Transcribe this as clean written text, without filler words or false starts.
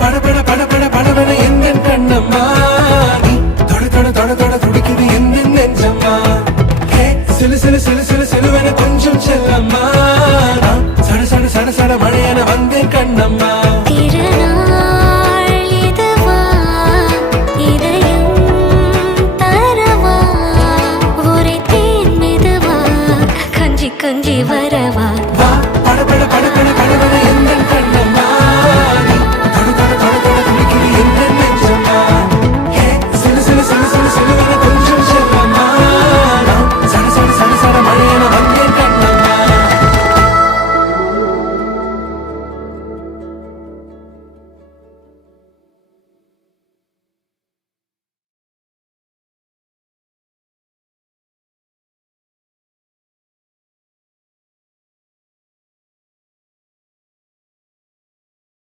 படபட படபட படபட எந்த கண்ணம்மா நீ தொட தொட தொட தொட துடிக்குது எந்த நெஞ்சம்மா சிலு சிலு சிலு சிலு சிலுவென கொஞ்சம் செல்லம்மா சட சட சட சட மழையென வந்தேன் கண்ணம்மா